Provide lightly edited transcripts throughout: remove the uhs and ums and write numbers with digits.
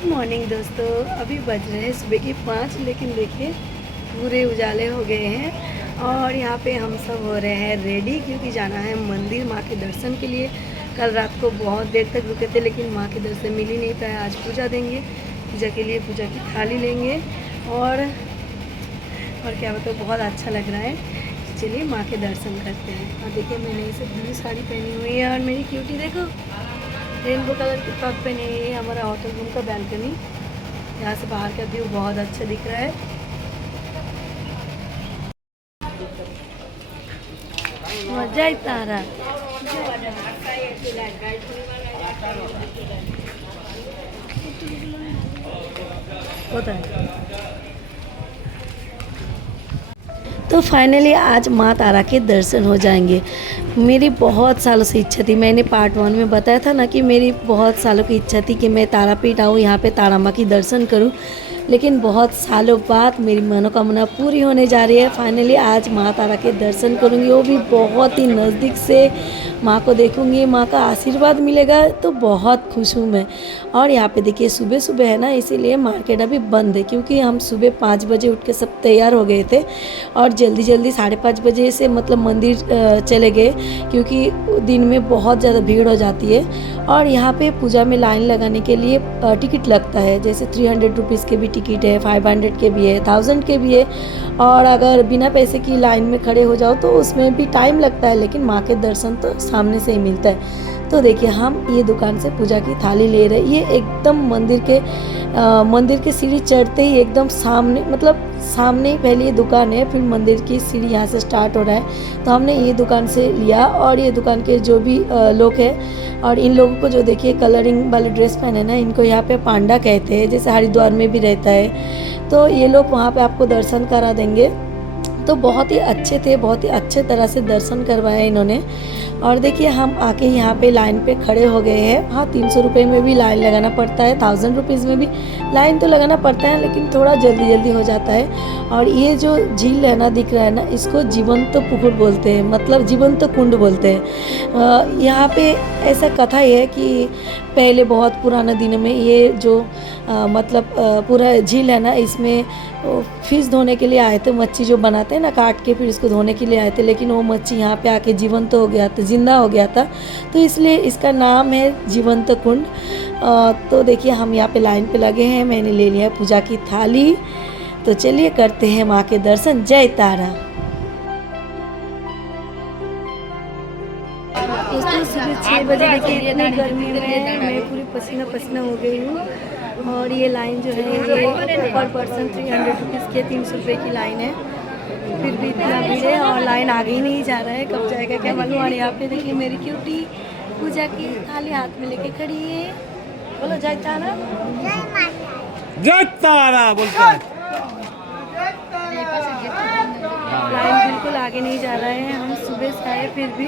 Good morning दोस्तों। अभी बज रहे हैं सुबह के 5, लेकिन देखिए पूरे उजाले हो गए हैं और यहाँ पे हम सब हो रहे हैं रेडी, क्योंकि जाना है मंदिर माँ के दर्शन के लिए। कल रात को बहुत देर तक रुके थे लेकिन माँ के दर्शन मिल ही नहीं पाया। आज पूजा देंगे, पूजा के लिए पूजा की थाली लेंगे और क्या बताओ, बहुत अच्छा लग रहा है। चलिए माँ के दर्शन करते हैं। और देखिए मैंने इसे ब्लू साड़ी पहनी हुई है और मेरी क्यूटी देखो रेनबो कलर की फ्रॉक पहनी हुई है। हमारा होटल रूम का बैल्कनी, यहाँ से बाहर का व्यू बहुत अच्छा दिख रहा है। मजा ही तारा होता है। तो फाइनली आज माँ तारा के दर्शन हो जाएंगे। मेरी बहुत सालों से इच्छा थी, मैंने पार्ट 1 में बताया था ना कि मेरी बहुत सालों की इच्छा थी कि मैं तारापीठ आऊँ, यहाँ पे तारा माँ की दर्शन करूँ। लेकिन बहुत सालों बाद मेरी मनोकामना पूरी होने जा रही है। फाइनली आज माँ तारा के दर्शन करूँगी, वो भी बहुत ही नज़दीक से माँ को देखूँगी, माँ का आशीर्वाद मिलेगा तो बहुत खुश हूँ मैं। और यहाँ पे देखिए सुबह सुबह है ना, इसीलिए मार्केट अभी बंद है, क्योंकि हम सुबह 5 बजे उठ के सब तैयार हो गए थे और जल्दी जल्दी 5:30 बजे से मतलब मंदिर चले गए, क्योंकि दिन में बहुत ज़्यादा भीड़ हो जाती है। और यहाँ पे पूजा में लाइन लगाने के लिए टिकट लगता है, जैसे 300 रुपीज़ के भी टिकट है, 500 के भी है, 1000 के भी है। और अगर बिना पैसे की लाइन में खड़े हो जाओ तो उसमें भी टाइम लगता है, लेकिन माँ के दर्शन तो सामने से ही मिलता है। तो देखिए हम ये दुकान से पूजा की थाली ले रहे हैं। ये एकदम मंदिर के सीढ़ी चढ़ते ही एकदम सामने, मतलब सामने ही पहले ये दुकान है, फिर मंदिर की सीढ़ी यहाँ से स्टार्ट हो रहा है। तो हमने ये दुकान से लिया और ये दुकान के जो भी लोग हैं, और इन लोगों को जो देखिए कलरिंग वाले ड्रेस पहने ना, इनको यहाँ पे पांडा कहते हैं, जैसे हरिद्वार में भी रहता है। तो ये लोग वहाँ पे आपको दर्शन करा देंगे। तो बहुत ही अच्छे थे, बहुत ही अच्छे तरह से दर्शन करवाया इन्होंने। और देखिए हम आके यहाँ पे लाइन पे खड़े हो गए हैं। हाँ, 300 रुपये में भी लाइन लगाना पड़ता है, 1000 रुपीज़ में भी लाइन तो लगाना पड़ता है, लेकिन थोड़ा जल्दी जल्दी हो जाता है। और ये जो झील है ना, दिख रहा है ना, इसको जीवंत पुकुर बोलते हैं, मतलब जीवंत कुंड बोलते हैं। यहाँ पे ऐसा कथा है कि पहले बहुत पुराने दिन में ये जो पूरा झील है ना, इसमें फिश धोने के लिए आए थे, मच्छी जो बनाते हैं ना काट के फिर इसको धोने के लिए आए थे, लेकिन वो मच्छी यहाँ पे आके जीवंत हो गया था, जिंदा हो गया था, तो इसलिए इसका नाम है जीवंत कुंड। तो देखिए हम यहाँ पे लाइन पे लगे हैं, मैंने ले लिया पूजा की थाली। तो चलिए करते हैं माँ के दर्शन। जय तारा। दोस्तों सुबह 6 बजे देखिए इतनी गर्मी में मैं पूरी पसीना पसीना हो गई हूँ। और ये लाइन जो है ये पर पर्सन 300 रुपीज़ की, 300 रुपये की लाइन है, फिर भी इतना भीड़ है और लाइन आगे ही नहीं जा रहा है, कब जाएगा क्या मालूम। और यहाँ पे देखिए मेरी क्यूटी पूजा की थाली हाथ में लेके खड़ी है। बोलो जय तारा। जय तारा बोलते हैं। लाइन बिल्कुल आगे नहीं जा रहा है, हम सुबह से आए फिर भी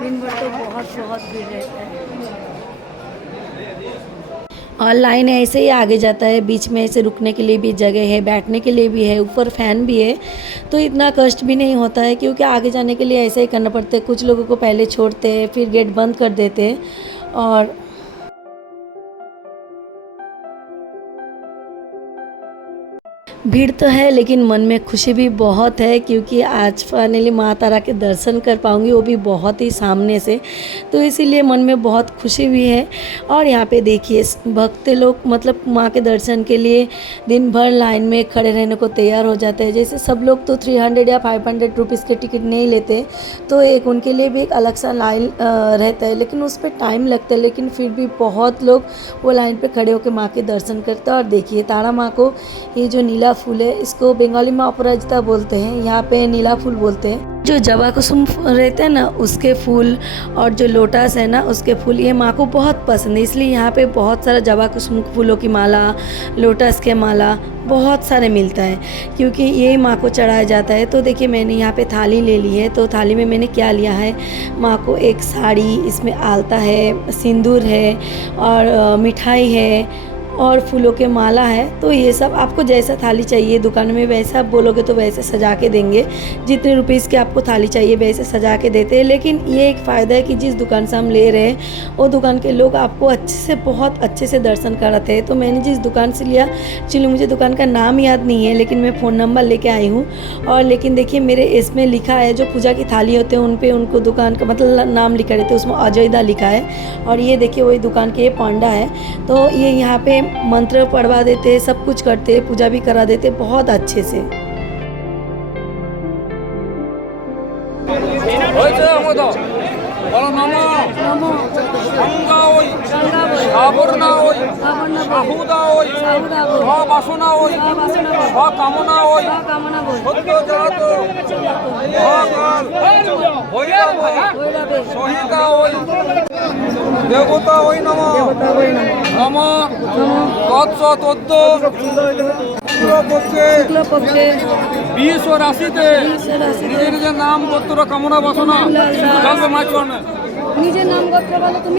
दिन भर तो बहुत भीड़ रहता है। और लाइन ऐसे ही आगे जाता है, बीच में ऐसे रुकने के लिए भी जगह है, बैठने के लिए भी है, ऊपर फैन भी है, तो इतना कष्ट भी नहीं होता है, क्योंकि आगे जाने के लिए ऐसा ही करना पड़ता है। कुछ लोगों को पहले छोड़ते हैं, फिर गेट बंद कर देते हैं। और भीड़ तो है लेकिन मन में खुशी भी बहुत है, क्योंकि आज फाइनली माँ तारा के दर्शन कर पाऊँगी, वो भी बहुत ही सामने से, तो इसीलिए मन में बहुत खुशी भी है। और यहाँ पे देखिए भक्त लोग मतलब माँ के दर्शन के लिए दिन भर लाइन में खड़े रहने को तैयार हो जाते हैं। जैसे सब लोग तो 300 या 500 रुपीज़ के टिकट नहीं लेते, तो एक उनके लिए भी एक अलग सा लाइन रहता है, लेकिन उस पर टाइम लगता है, लेकिन फिर भी बहुत लोग वो लाइन पर खड़े होकर माँ के दर्शन करते हैं। और देखिए तारा माँ को ये जो नीला फूल है, इसको बंगाली में अपराजिता बोलते हैं, यहाँ पे नीला फूल बोलते हैं। जो जवा कुसुम रहते हैं ना, उसके फूल, और जो लोटस है ना, उसके फूल, ये माँ को बहुत पसंद है, इसलिए यहाँ पे बहुत सारा जवा कुसुम फूलों की माला, लोटस के माला बहुत सारे मिलता है, क्योंकि ये माँ को चढ़ाया जाता है। तो देखिए मैंने यहाँ पे थाली ले ली है। तो थाली में मैंने क्या लिया है, माँ को एक साड़ी, इसमें आलता है, सिंदूर है और मिठाई है, और फूलों के माला है। तो ये सब आपको जैसा थाली चाहिए दुकान में वैसा आप बोलोगे तो वैसे सजा के देंगे, जितने रुपीज़ की आपको थाली चाहिए वैसे सजा के देते हैं। लेकिन ये एक फ़ायदा है कि जिस दुकान से हम ले रहे हैं वो दुकान के लोग आपको अच्छे से बहुत अच्छे से दर्शन कराते हैं। तो मैंने जिस दुकान से लिया, चलिए मुझे दुकान का नाम याद नहीं है लेकिन मैं फ़ोन नंबर लेके आई हूँ। और लेकिन देखिए मेरे इसमें लिखा है जो पूजा की थाली होते हैं उन पे उनको दुकान का मतलब नाम लिखा रहता है, उसमें अजयदा लिखा है। और ये देखिए वही दुकान के ये पांडा है। तो ये यहाँ पे मंत्र पढ़वा देते हैं, सब कुछ करते हैं, पूजा भी करा देते हैं बहुत अच्छे से। হয়েছে আমাদের বলো নমো नमो গঙ্গা ওই गंगा बोल, আবরণা ওই सावरना बोल, বাহুদা ওই साहुदा बोल, সবাসনা ওই सावासना बोल, সকামনা ওই कामना बोल, সত্য জাত মহাকাল ভৈরব भैरवे, সহিতা ওই দেবতা ওই নম देवतावे नमो, নম नमो তৎস তদ্দ পক্ষে शुक्ल पक्षे 20 রাশিতে राशि নিজের নিজের নাম গোত্র কামনা বাসনা জানবে মাছ চলে নিজের নাম গোত্র বলো তুমি।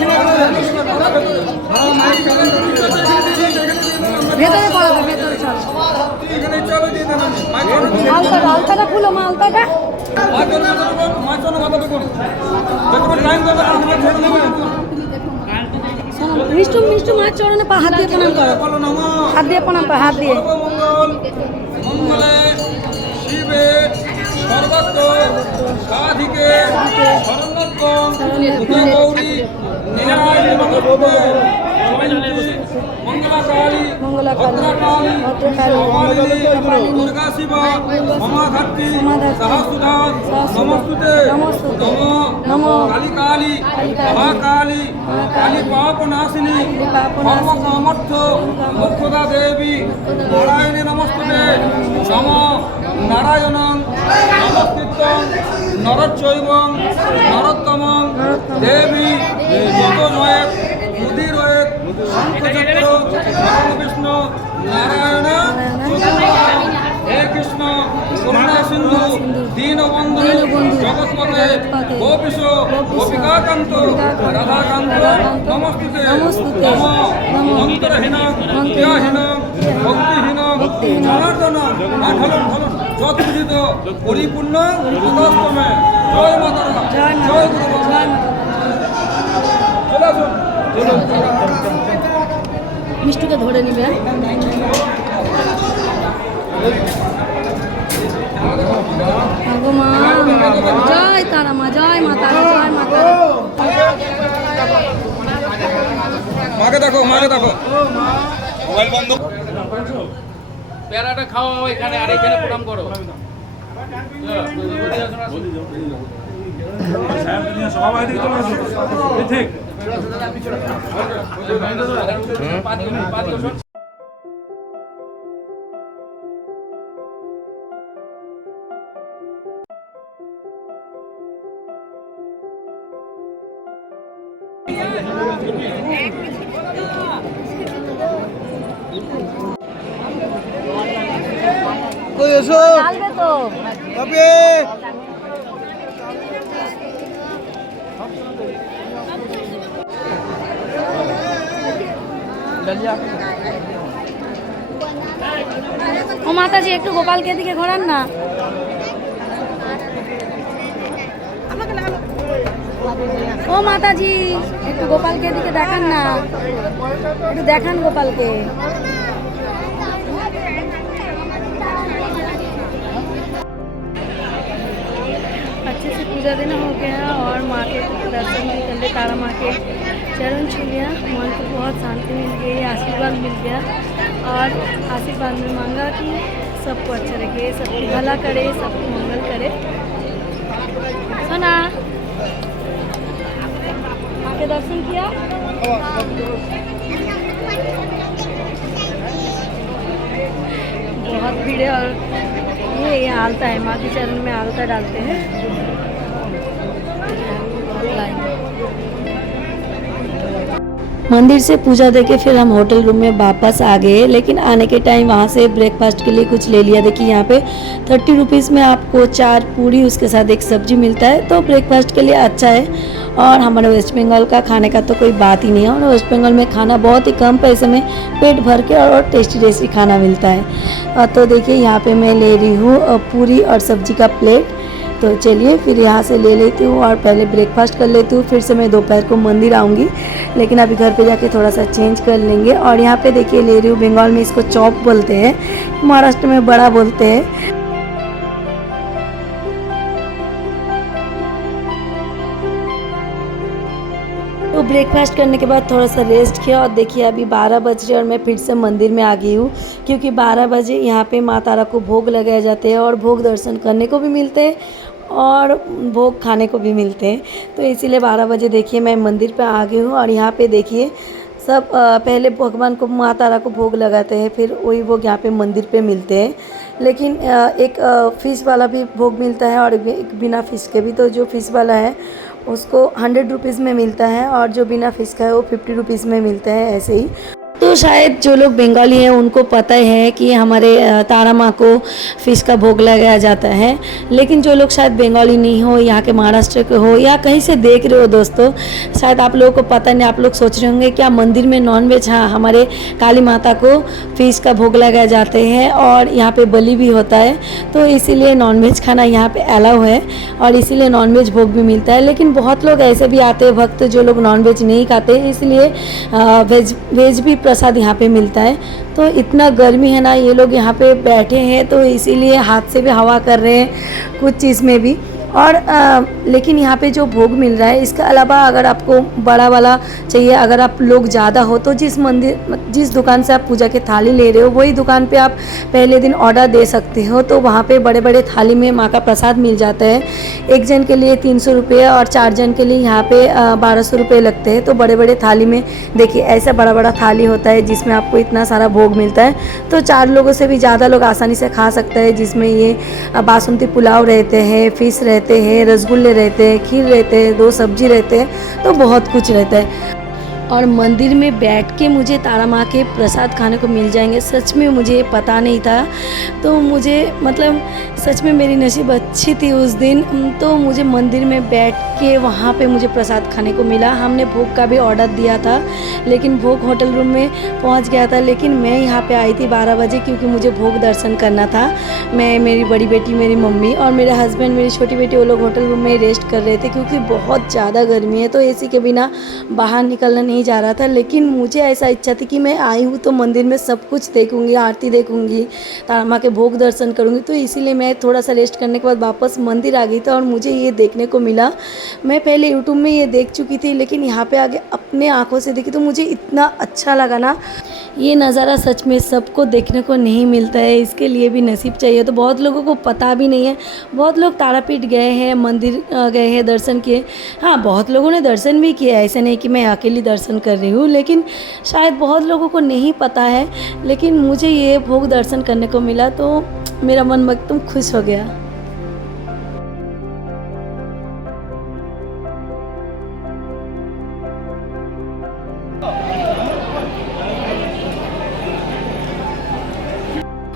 ভেতরে পড়াবে, ভেতরে চলো। এখানে চলো দিয়ে দেন মাছ আলতাটা আলতাটা খুলো মা, আলতাটা শোনো, মিষ্টু মিষ্টু মাছ চড়ানো পা হাত দিয়ে প্রণাম করো, হাত দিয়ে প্রণাম করো, হাত দিয়ে। মঙ্গলে শিবে সর্বত্র সাধিকে শরণত্বম গৌরী নীলায় নমস্তে মঙ্গলাকালী মঙ্গলাকালী, ভদ্রকালী ভদ্রকালী, কপালিনী কপালিনী, দুর্গা শিবা মহাধাত্রী সমাধাত্রী, সহস্রধা নমস্তুতে নমস্তুতে, নমো নমো কালী কালী কালী, মহাকালী কালী পাপনাশিনী পাপনাশিনী, সর্বকামর্থ মোক্ষদা দেবী নারায়ণী নমস্তুতে নম নারায়ণং নমস্কৃত্যং নরচৈবং নরোত্তমং দেবী যতজয়েত মুদিরয়েত শঙ্খচক্র বিষ্ণু নারায়ণ হে কৃষ্ণ করুণা সিন্ধু দীনবন্ধু জগৎপতে গোপীশ গোপিকাকান্ত রাধাকান্ত নমস্তুতে নম মন্ত্রহীন ক্রিয়াহীন ভক্তিহীন জনার্দন ঢলন যৎপূজিত পরিপূর্ণ ততস্তমে জয় মাতারা জয় গুরু চলে আসুন মিষ্টুকে ধরে নিবে। আগো মা, জয় তারা মা, জয় মা তারা, জয় মা তারা। মাকে দেখো মোবাইল বন্ধ প্যারাটা খাওয়া এখানে আর এখানে প্রণাম করো। ডালবে তো। ও মাতাজি একটু গোপালকে দিকে ঘোরান না। ও মাতাজি একটু গোপালকে দিকে দেখান না, একটু দেখান গোপালকে। अच्छे से पूजा देना हो गया और माँ के दर्शन भी कर ले, तारा माँ के चरण छू लिया, मन को बहुत शांति मिल गई, आशीर्वाद मिल गया। और आशीर्वाद में मांगा कि सबको अच्छा लगे, सबको भला करे, सबको मंगल करे। सुना माँ के दर्शन किया। बहुत भीड़ है और ये आलता है, माँ के चरण में आलता डालते हैं। मंदिर से पूजा देके फिर हम होटल रूम में वापस आ गए, लेकिन आने के टाइम वहाँ से ब्रेकफास्ट के लिए कुछ ले लिया। देखिए यहाँ पे 30 रुपीज़ में आपको 4 पूरी उसके साथ एक सब्जी मिलता है, तो ब्रेकफास्ट के लिए अच्छा है। और हमारे वेस्ट बंगाल का खाने का तो कोई बात ही नहीं है। और वेस्ट बंगाल में खाना बहुत ही कम पैसे में पेट भर के और टेस्टी टेस्टी खाना मिलता है। तो देखिए यहाँ पे मैं ले रही हूँ पूरी और सब्जी का प्लेट। तो चलिए फिर यहाँ से ले लेती हूँ और पहले ब्रेकफास्ट कर लेती हूँ, फिर से मैं दोपहर को मंदिर आऊँगी। लेकिन अभी घर पे जाके थोड़ा सा चेंज कर लेंगे। और यहाँ पे देखिए ले रही हूँ, बंगाल में इसको चॉप बोलते हैं, महाराष्ट्र में बड़ा बोलते हैं। तो ब्रेकफास्ट करने के बाद थोड़ा सा रेस्ट किया और देखिए अभी 12 बज रहे और मैं फिर से मंदिर में आ गई हूँ, क्योंकि 12 बजे यहाँ पे माँ तारा को भोग लगाए जाते हैं और भोग दर्शन करने को भी मिलते हैं और भोग खाने को भी मिलते हैं। तो इसीलिए 12 बजे देखिए मैं मंदिर पे आ गई हूँ। और यहाँ पे देखिए सब पहले भगवान को, माँ तारा को भोग लगाते हैं, फिर वही भोग यहाँ पे मंदिर पे मिलते हैं। लेकिन एक फ़िश वाला भी भोग मिलता है और एक बिना फ़िश के भी। तो जो फ़िश वाला है उसको 100 रुपीज़ में मिलता है और जो बिना फ़िश का है वो 50 रुपीज़ में मिलता है, ऐसे ही। तो शायद जो लोग बंगाली हैं उनको पता है कि हमारे तारा माँ को फ़िश का भोग लगाया जाता है। लेकिन जो लोग शायद बंगाली नहीं हो, यहाँ के महाराष्ट्र के हो या कहीं से देख रहे हो दोस्तों, शायद आप लोगों को पता नहीं। आप लोग सोच रहे होंगे क्या मंदिर में नॉनवेज, हाँ हमारे काली माता को फ़िश का भोग लगाया जाते हैं और यहाँ पे बलि भी होता है। तो इसीलिए नॉनवेज खाना यहाँ पे अलाउ है और इसीलिए नॉनवेज भोग भी मिलता है। लेकिन बहुत लोग ऐसे भी आते हैं भक्त जो लोग नॉनवेज नहीं खाते, इसलिए वेज भी प्रसाद यहाँ पे मिलता है। तो इतना गर्मी है ना, ये लोग यहाँ पे बैठे हैं तो इसीलिए हाथ से भी हवा कर रहे हैं कुछ चीज़ में भी। और लेकिन यहाँ पे जो भोग मिल रहा है, इसके अलावा अगर आपको बड़ा वाला चाहिए, अगर आप लोग ज़्यादा हो तो जिस दुकान से आप पूजा के थाली ले रहे हो वही दुकान पे आप पहले दिन ऑर्डर दे सकते हो। तो वहाँ पे बड़े बड़े थाली में माँ का प्रसाद मिल जाता है। एक जन के लिए 300 रुपये और 4 जन के लिए यहाँ पे 1200 रुपये लगते हैं। तो बड़े बड़े थाली में देखिए ऐसा बड़ा बड़ा थाली होता है जिसमें आपको इतना सारा भोग मिलता है। तो 4 लोगों से भी ज़्यादा लोग आसानी से खा सकते हैं, जिसमें ये बासमती पुलाव रहते हैं, फिश रहते हैं, रसगुल्ले रहते हैं, खीर रहते हैं, 2 सब्जी रहते हैं, तो बहुत कुछ रहता है। और मंदिर में बैठ के मुझे तारा माँ के प्रसाद खाने को मिल जाएंगे, सच में मुझे पता नहीं था। तो मुझे मतलब सच में मेरी नसीब अच्छी थी उस दिन। तो मुझे मंदिर में बैठ के वहाँ पे मुझे प्रसाद खाने को मिला। हमने भोग का भी ऑर्डर दिया था, लेकिन भोग होटल रूम में पहुँच गया था। लेकिन मैं यहाँ पे आई थी 12 बजे, क्योंकि मुझे भोग दर्शन करना था। मैं, मेरी बड़ी बेटी, मेरी मम्मी और मेरे हस्बैंड, मेरी छोटी बेटी, वो लोग होटल रूम में रेस्ट कर रहे थे, क्योंकि बहुत ज़्यादा गर्मी है। तो एसी के बिना बाहर निकलना नहीं जा रहा था। लेकिन मुझे ऐसा इच्छा थी कि मैं आई हूँ तो मंदिर में सब कुछ देखूँगी, आरती देखूँगी, तारा माँ के भोग दर्शन करूँगी। तो इसीलिए मैं थोड़ा सा रेस्ट करने के बाद वापस मंदिर आ गई थी और मुझे ये देखने को मिला। मैं पहले यूट्यूब में ये देख चुकी थी, लेकिन यहाँ पे आके अपने आँखों से देखी तो मुझे इतना अच्छा लगा ना। ये नज़ारा सच में सबको देखने को नहीं मिलता है, इसके लिए भी नसीब चाहिए। तो बहुत लोगों को पता भी नहीं है। बहुत लोग तारापीठ गए हैं, मंदिर गए हैं, दर्शन किए। हाँ, बहुत लोगों ने दर्शन भी किया, ऐसे नहीं कि मैं अकेली दर्शन कर रही हूँ, लेकिन शायद बहुत लोगों को नहीं पता है। लेकिन मुझे ये भोग दर्शन करने को मिला तो मेरा मन एकदम खुश हो गया।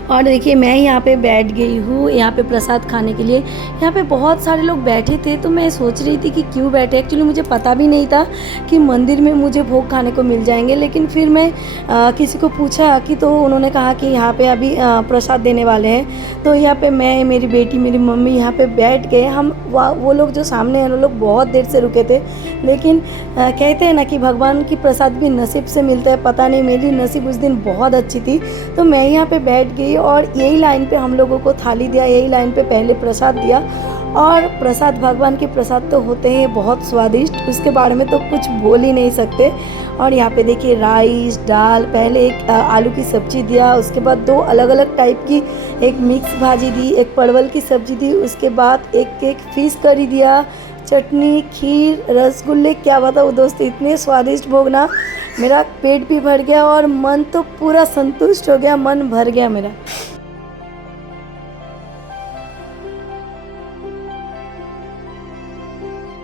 और देखिए मैं यहाँ पे बैठ गई हूँ, यहाँ पे प्रसाद खाने के लिए। यहाँ पे बहुत सारे लोग बैठे थे, तो मैं सोच रही थी कि क्यों बैठे। एक्चुअली मुझे पता भी नहीं था कि मंदिर में मुझे भोग खाने को मिल जाएंगे। लेकिन फिर मैं किसी को पूछा कि, तो उन्होंने कहा कि यहाँ पे अभी प्रसाद देने वाले हैं। तो यहाँ पे मैं, मेरी बेटी, मेरी मम्मी यहाँ पे बैठ गए। हम वो लोग जो सामने हैं वो लोग बहुत देर से रुके थे। लेकिन कहते हैं ना कि भगवान की प्रसाद भी नसीब से मिलता है। पता नहीं मेरी नसीब उस दिन बहुत अच्छी थी, तो मैं यहाँ पे बैठ गई और यही लाइन पे हम लोगों को थाली दिया, यही लाइन पे पहले प्रसाद दिया। और प्रसाद, भगवान के प्रसाद तो होते हैं बहुत स्वादिष्ट, उसके बारे में तो कुछ बोल ही नहीं सकते। और यहाँ पे देखिए राइस, दाल, पहले एक आलू की सब्जी दिया, उसके बाद 2 अलग अलग टाइप की, एक मिक्स भाजी दी, एक परवल की सब्जी दी, उसके बाद एक फिश करी दिया, चटनी, खीर, रसगुल्ले। क्या बताऊँ दोस्त, इतने स्वादिष्ट भोग ना, मेरा पेट भी भर गया और मन तो पूरा संतुष्ट हो गया, मन भर गया मेरा।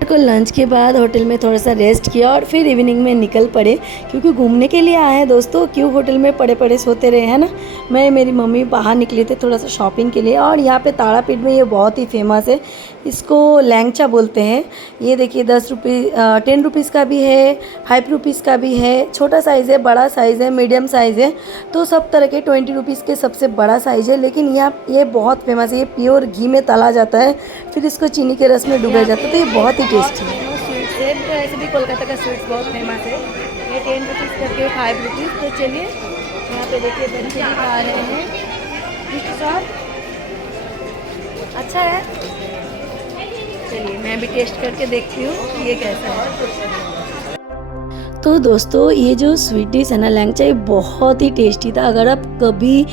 को लंच के बाद होटल में थोड़ा सा रेस्ट किया और फिर इवनिंग में निकल पड़े, क्योंकि घूमने के लिए आए हैं दोस्तों, क्यों होटल में पड़े पड़े सोते रहे हैं ना। मैं मेरी मम्मी बाहर निकले थे थोड़ा सा शॉपिंग के लिए। और यहाँ पे तारापीठ में ये बहुत ही फेमस है, इसको लैंगचा बोलते हैं। ये देखिए 10 रुपीज़ का भी है, 5 रुपीज़ का भी है, छोटा साइज़ है, बड़ा साइज़ है, मीडियम साइज़ है, तो सब तरह के 20 रुपीज़ के सबसे बड़ा साइज़ है। लेकिन यहाँ ये बहुत फेमस है, ये प्योर घी में तला जाता है, फिर इसको चीनी के रस में डुबाया जाता है, तो ये बहुत ही टेस्टी है। स्वीट्स है, तो ऐसे भी कोलकाता का स्वीट्स बहुत फेमस है। ये 10 रुपीज़ करके 5 रुपीज़। तो चलिए यहाँ पे देखिए बच्चे भी खा रहे हैं। अच्छा है, चलिए मैं भी टेस्ट करके देखती हूँ कि ये कैसा है। तो दोस्तों ये जो स्वीट डिश है ना लैंगचा, ये बहुत ही टेस्टी था। अगर आप कभी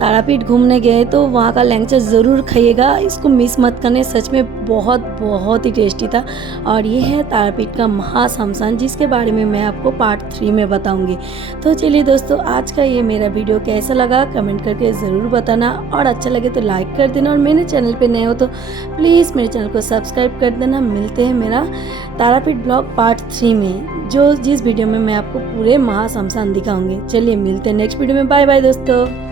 तारापीठ घूमने गए तो वहाँ का लैंगचा ज़रूर खाइएगा, इसको मिस मत करने, सच में बहुत ही टेस्टी था। और ये है तारापीठ का महाश्मशान, जिसके बारे में मैं आपको पार्ट 3 में बताऊंगी। तो चलिए दोस्तों, आज का ये मेरा वीडियो कैसा लगा कमेंट करके ज़रूर बताना, और अच्छा लगे तो लाइक कर देना, और मेरे चैनल पे नए हो तो प्लीज़ मेरे चैनल को सब्सक्राइब कर देना। मिलते हैं मेरा तारापीठ ब्लॉग पार्ट 3 में, जिस वीडियो में मैं आपको पूरे महाश्मशान दिखाऊंगी। चलिए मिलते हैं नेक्स्ट वीडियो में। बाय बाय दोस्तों।